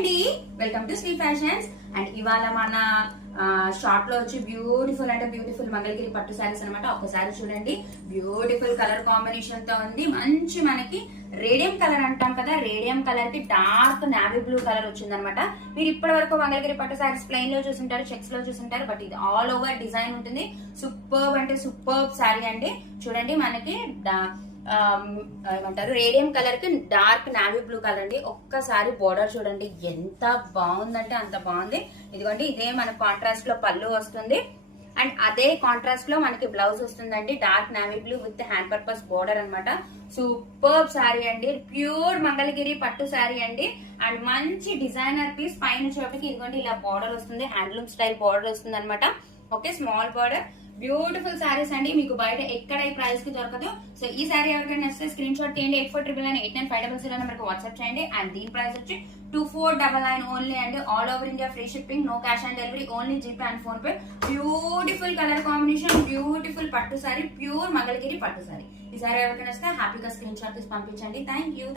అండి, welcome to Shri fashions. And ఇవాళ మన షాప్ లో వచ్చి బ్యూటిఫుల్ అంటే బ్యూటిఫుల్ మంగళగిరి పట్టు శారీస్ అనమాట. ఒక్కసారి చూడండి, బ్యూటిఫుల్ కలర్ కాంబినేషన్ తో ఉంది. మంచి మనకి రేడియం కలర్ అంటాం కదా, రేడియం కలర్ కి డార్క్ నావీ బ్లూ కలర్ వచ్చింది అనమాట. మీరు ఇప్పటి వరకు మంగళగిరి పట్టు శారీస్ ప్లెయిన్ లో చూసుంటారు, చెక్స్ లో చూసుంటారు, బట్ ఇది ఆల్ ఓవర్ డిజైన్ ఉంటుంది. సూపర్బ్ అంటే సూపర్బ్ శారీ అండి. చూడండి, మనకి ఏమంటారు రేడియం కలర్ కి డార్క్ నావీ బ్లూ కలర్ అండి. ఒక్కసారి బోర్డర్ చూడండి ఎంత బాగుందంటే అంత బాగుంది. ఇదిగోండి, ఇదే మన కాంట్రాస్ట్ లో పళ్ళు వస్తుంది అండ్ అదే కాంట్రాస్ట్ లో మనకి బ్లౌజ్ వస్తుందండి. Dark navy blue with hand purpose border అనమాట. సూపర్ శారీ అండి, ప్యూర్ మంగళగిరి పట్టు శారీ అండి. అండ్ మంచి డిజైనర్ పీస్, పైన చోటుకి ఇదిగోండి ఇలా బోర్డర్ వస్తుంది, హ్యాండ్లూమ్ స్టైల్ బోర్డర్ వస్తుంది అనమాట. Okay, small border, beautiful saris అండి. మీకు బయట ఎక్కడ ఈ ప్రైస్ కి దొరకదు. సో ఈ శారీ ఎవరికైనా నచ్చితే స్క్రీన్ షాట్ తీయండి. 8499899500 నెంబర్కి వాట్సాప్ చేయండి. అండ్ దీని ప్రైస్ వచ్చి 2499 ఓన్లీ అండి. All over India free shipping, no cash on delivery, only GPay and PhonePe. Beautiful colour combination, beautiful పట్టు శారీ, ప్యూర్ మంగళగిరి పట్టు శారీ. ఈ శారీ ఎవరికైనా నచ్చితే హ్యాపీగా స్క్రీన్ షాట్ తీసి పంపించండి. Thank you.